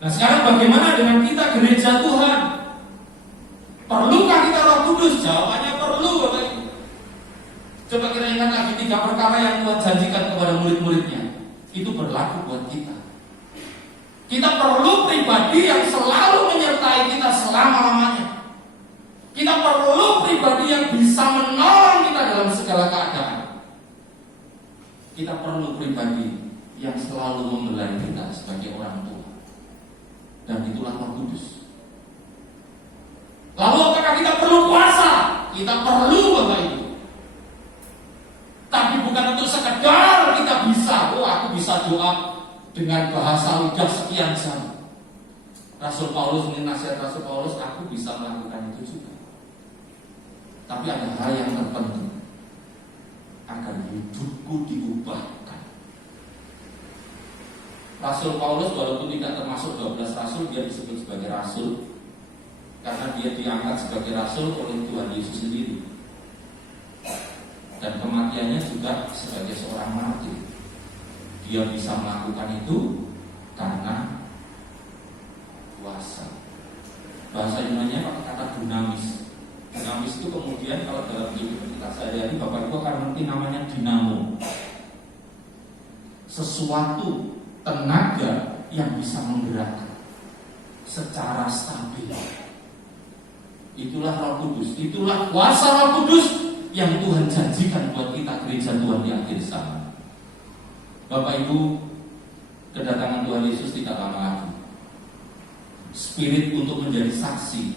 Nah sekarang bagaimana dengan kita gereja Tuhan? Perlukah kita Roh Kudus? Jawabannya perlu Bapak Ibu. Coba kita ingat lagi 3 perkara yang Tuhan janjikan kepada murid-muridnya. Itu berlaku buat kita. Kita perlu pribadi yang selalu menyertai kita selama-lamanya. Kita perlu pribadi yang bisa menolong kita dalam segala keadaan. Kita perlu pribadi yang selalu membelai kita sebagai orang tua. Dan itulah Roh Kudus. Lalu apakah kita perlu puasa? Kita perlu Bapak Ibu. Tapi bukan untuk sekedar kita bisa, aku bisa doa dengan bahasa lidah sekian jam. Rasul Paulus, ini nasihat Rasul Paulus, aku bisa melakukan itu juga. Tapi ada hal yang terpenting, agar hidupku diubahkan. Rasul Paulus walaupun tidak termasuk 12 rasul, dia disebut sebagai rasul karena dia diangkat sebagai rasul oleh Tuhan Yesus sendiri. Dan kematiannya juga sebagai seorang martir. Dia bisa melakukan itu karena kuasa. Bahasa Yunani pakai kata dunamis. Dunamis itu kemudian kalau dalam kehidupan kita sehari-hari Bapak Ibu akan ngerti namanya dinamo. Sesuatu tenaga yang bisa menggerakkan secara stabil. Itulah Roh Kudus, itulah kuasa Roh Kudus yang Tuhan janjikan buat kita gereja Tuhan di akhir zaman. Bapak Ibu, kedatangan Tuhan Yesus tidak lama lagi. Spirit untuk menjadi saksi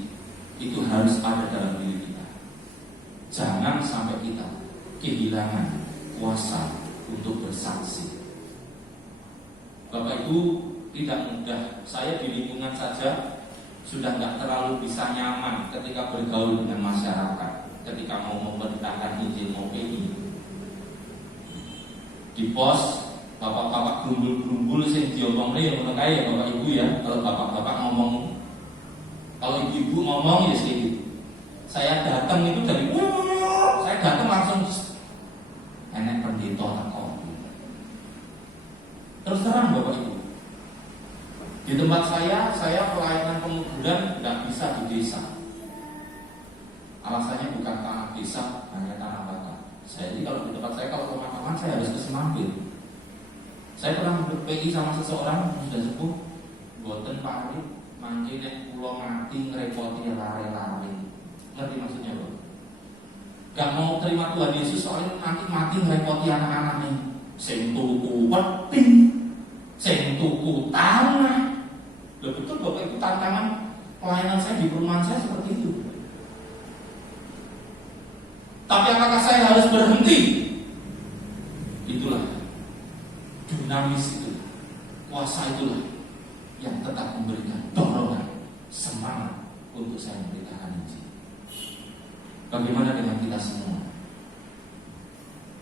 itu harus ada dalam diri kita. Jangan sampai kita kehilangan kuasa untuk bersaksi. Bapak Ibu, tidak mudah. Saya di lingkungan saja sudah nggak terlalu bisa nyaman ketika bergaul dengan masyarakat, ketika mau memberitakan Injil, mau PI. Di pos, bapak-bapak gerumbul-gerumbul sing diomongnya yang menekai ya Bapak Ibu ya. Kalau bapak-bapak ngomong, kalau ibu-ibu ngomong ya sedikit. Saya datang itu dari saya datang langsung enek pendeta tak. Terus terang Bapak Ibu, di tempat saya pelayanan penguburan tidak bisa di desa. Alasannya bukan tanah desa, hanya tanah batak. Jadi kalau di tempat saya, kalau pemakaman saya harus ke Semambil. Saya pernah PI sama seseorang sudah sepuh, boten Pak Arif, mangke nek kula mati ngrepoti lare-lare. Ngerti maksudnya Bro? Gak mau terima Tuhan Yesus soalnya nanti mati ngrepoti anak-anaknya. Sing tuku peti, sing tuku tanah. Loh betul Bapak Ibu, tantangan pelayanan saya di perumahan saya seperti itu. Tapi apakah saya harus berhenti? Itulah dinamis itu, kuasa itulah yang tetap memberikan dorongan, semangat untuk saya memberitakan Injil. Bagaimana dengan kita semua?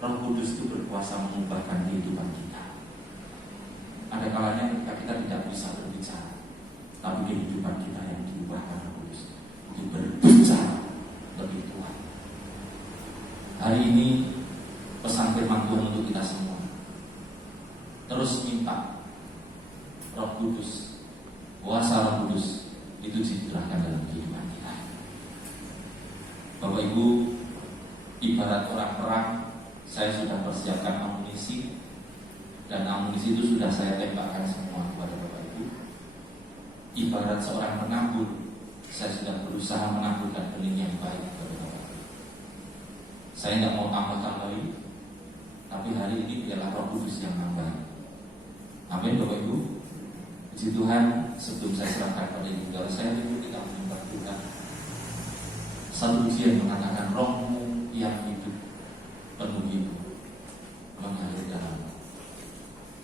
Roh Kudus itu berkuasa mengubahkan kehidupan kita. Ada kalanya ketika kita tidak bisa berbicara, tapi kehidupan kita yang diubahkan Roh Kudus itu berbicara lebih kuat. Hari ini pesan firman Tuhan untuk kita semua. Terus minta Roh Kudus, kuasa Roh Kudus itu dicurahkan dalam kehidupan kita. Bapak Ibu, ibarat orang perang, saya sudah persiapkan amunisi, dan amunisi itu sudah saya tembakkan semua kepada Bapak Ibu. Ibarat seorang penabur, saya sudah berusaha menaburkan benih yang baik kepada Bapak Ibu. Saya tidak mau tambah-tambahi, tapi hari ini biarlah Roh Kudus yang nambah. Amin Bapak Ibu. Puji Tuhan, sebelum saya serahkan pada Ibu, kalau saya dulu kita menyembah Tuhan. Satu ujian mengatakan rohmu yang hidup, penuh hidup, mengalir dalam.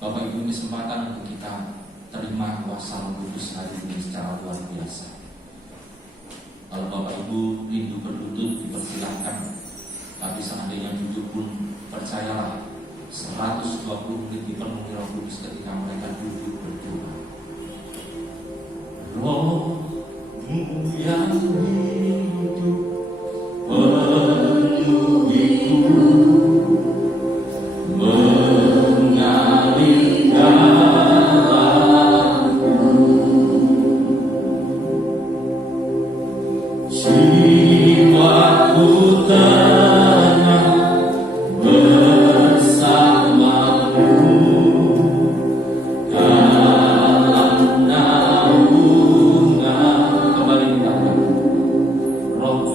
Bapak Ibu, kesempatan untuk kita terima kuasa Roh Kudus hari ini secara luar biasa. Kalau Bapak Ibu rindu berlutut, dipersilahkan. Tapi seandainya duduk pun, percayalah 120 menit dipenuhi Roh Kudus ketika mereka duduk berdoa. Rohmu yang hidup penuhiku, mengalir dalamku, jiwaku tenang bersamamu dalam naungan. Kembali kita rohmu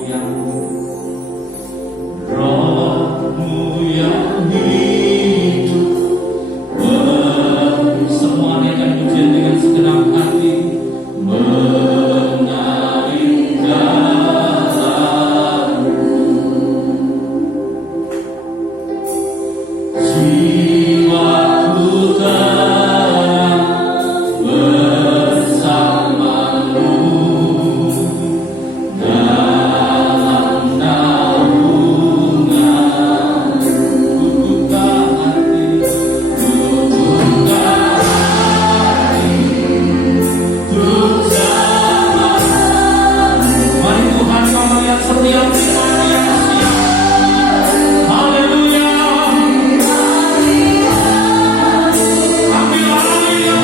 yang hidup, semua naikkan pujian dengan segenap hati, mengalir dalamku, jiwaku tenang bersamamu dalam naungan. Buka hati untuk zaman. Mari Tuhan kau melihat setiap pribadi yang siap. Haleluya. Amin, haleluya.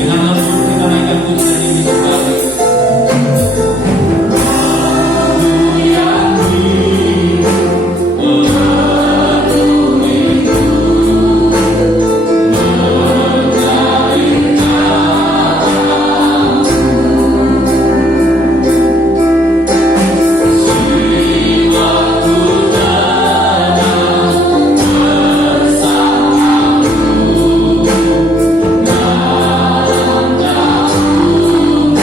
Dengan lalu kita naikkan pujian ini kembali. Jiwaku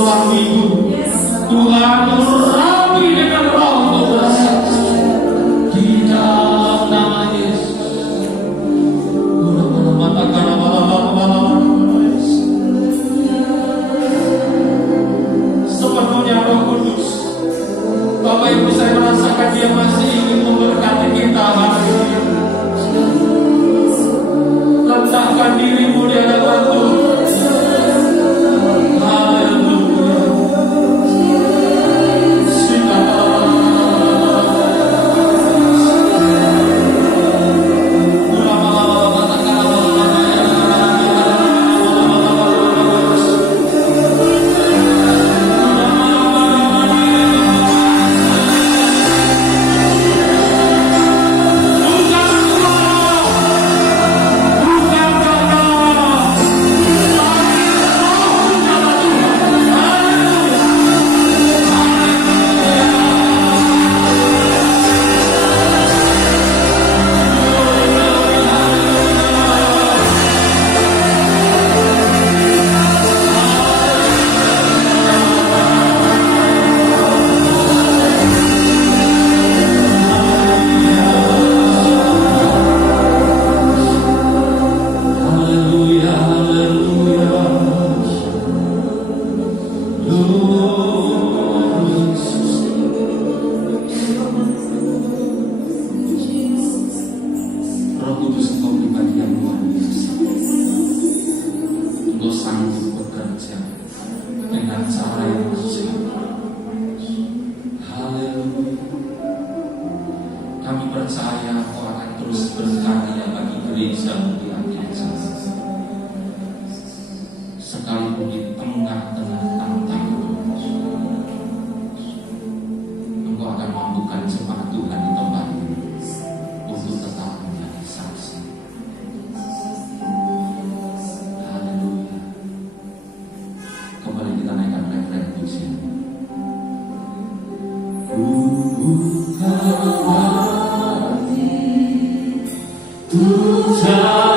sekolah minggu. Tuhan urapi dengan roh untuk bersaksi di dalam nama Yesus. Sepenuhnya Roh Kudus, Bapak Ibu, saya merasakan Dia masih ingin memberkati kita hari ini. Letakkan dirimu di hadapan Tuhan. Haleluya. Tuhan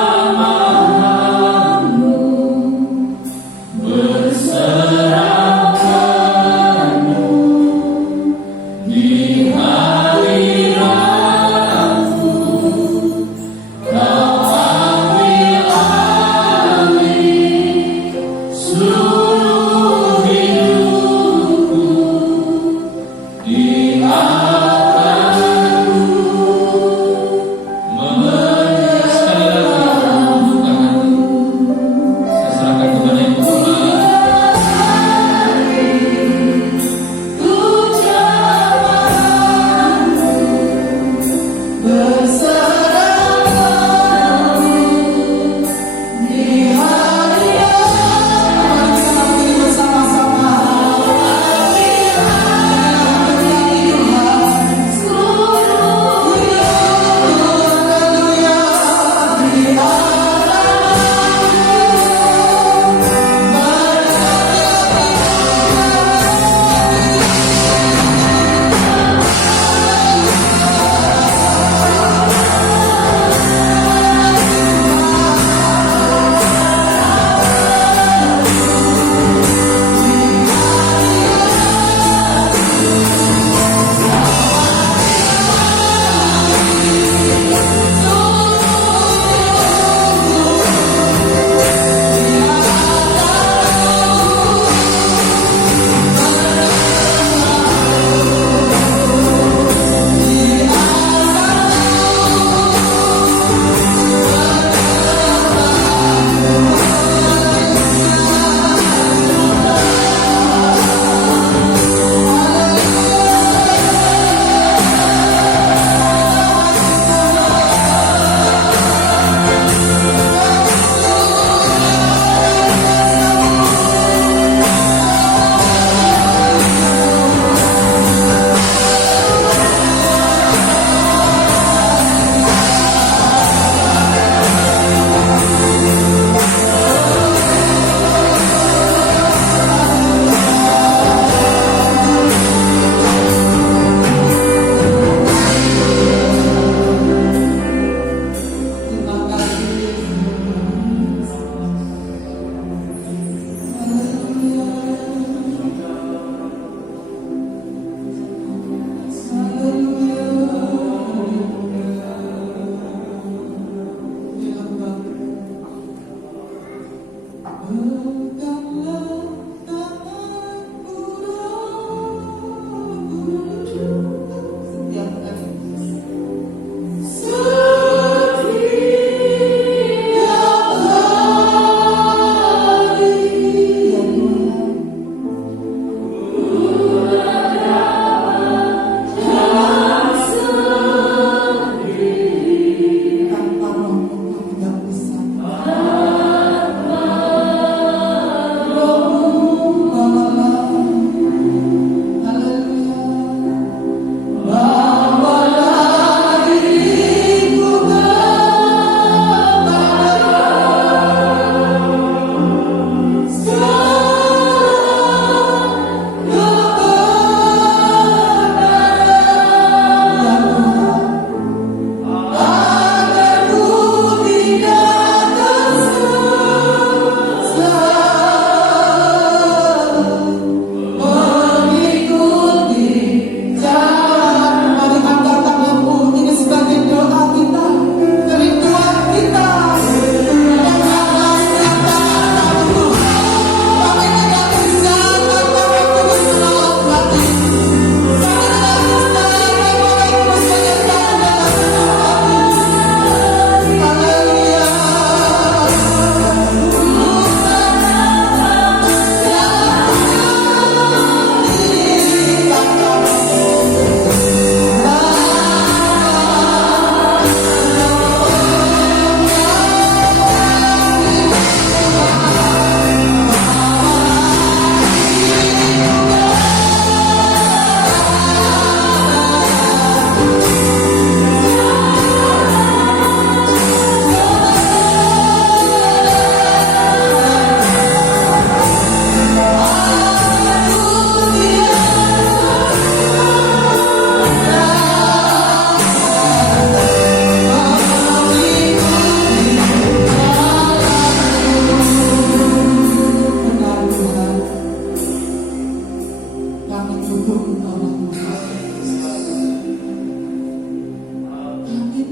Kami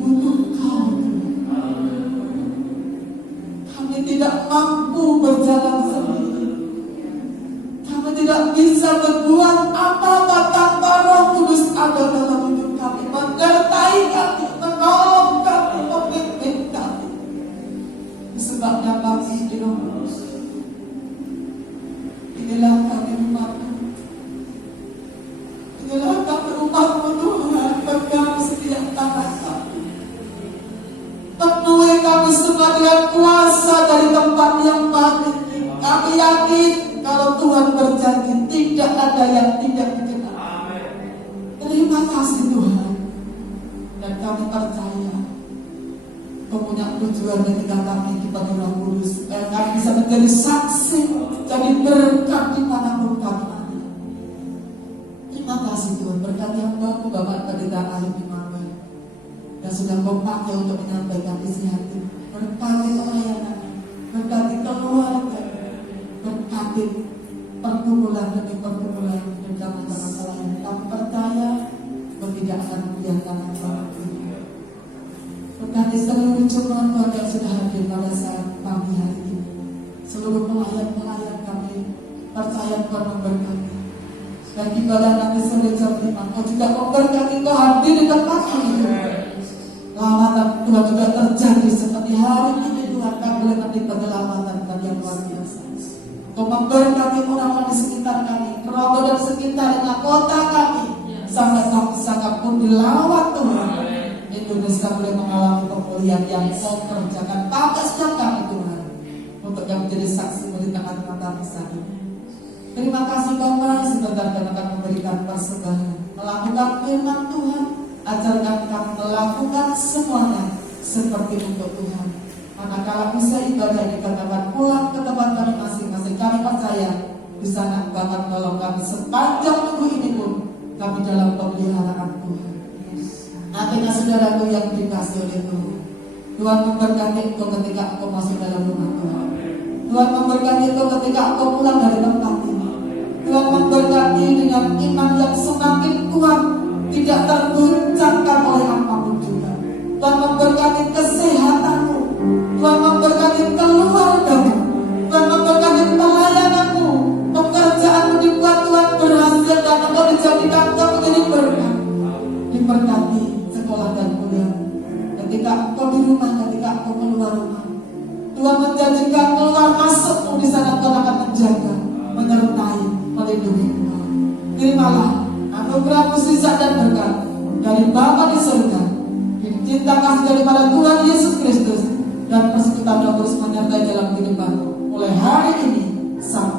butuh Kau. Kami tidak mampu berjalan sendiri. Kami tidak bisa berbuat apa-apa tanpa Roh Kudus ada dalam hidup kami, menyertai kami, menolong kami, memimpin kami. Sebabnya kami di Roh Kudus. Inilah kami umat-Mu. Inilah kami umat-Mu Tuhan, pegang setiap tangan kami. Penuhi kami semua dengan kuasa dari tempat yang paling. Kami yakin kalau Tuhan berjanji tidak ada yang tidak dikenal. Terima kasih Tuhan. Dan kami percaya Kau punya tujuan ketika kami dipakai Roh Kudus, supaya kami bisa menjadi saksi, jadi berkat dimanapun kami ada. Terima kasih Tuhan, berkati hamba-Mu Bapak Pendeta Arif Immanuel yang sudah Kau pakai untuk menyampaikan isi hati. Berkati pelayanan, berkati keluarga, berkati pergumulan demi pergumulan bersama pelayanan. Kami percaya Kau tidak akan membiarkan hamba ini. Berkati seluruh jemaat keluarga yang sudah hadir pada saat pagi hari ini. Seluruh pelayan-pelayan kami percaya Tuhan memberkati. Dan ibadah nanti sore jam 5 Kau juga memberkati, Kau hadir di tempat ini. Lawatan Tuhan juga terjadi seperti hari ini Tuhan. Kami boleh menikmati penyelamatan Tuhan yang luar biasa. Kau memberkati orang-orang di sekitar kami, Ramadan sekitarnya, kota kami, sampai pun dilawat Tuhan. Indonesia boleh mengalami pemulihan yang Kau kerjakan pada setiap kami Tuhan, untuk yang menjadi saksi di tengah-tengah besar ini. Terima kasih Bapak, sebentar kami akan memberikan persembahan, melakukan firman Tuhan. Ajarkan kami melakukan semuanya seperti untuk Tuhan. Manakala usai ibadah dikatakan pulang ke tempat kami masing-masing, kami percaya di sana Bapak tolong kami sepanjang minggu ini pun kami dalam pemeliharaan Tuhan. Nantinya saudaraku yang dikasih oleh Tuhan, Tuhan memberkati engkau ketika engkau masuk dalam rumah Tuhan. Tuhan memberkati engkau ketika engkau pulang dari tempat ini. Tuhan memberkati dengan iman yang semakin kuat, tidak terguncangkan oleh apapun juga. Tuhan memberkati kesehatanmu, Tuhan memberkati keluargamu, Tuhan memberkati pelayananmu, pekerjaanmu dibuat Tuhan berhasil dan engkau dijadikan engkau menjadi berkat. Diberkati sekolah dan kuliah. Ketika engkau di rumah, ketika engkau keluar rumah, Tuhan menjanjikan keluar masukmu di sana Tuhan akan menjaga, menyertai, melindungi engkau. Terimalah anugerah mukjizat dan berkat dari Bapa di surga, cinta kasih daripada Tuhan Yesus Kristus, dan persekutuan Roh Kudus menyertai dalam kehidupanmu mulai hari ini sampai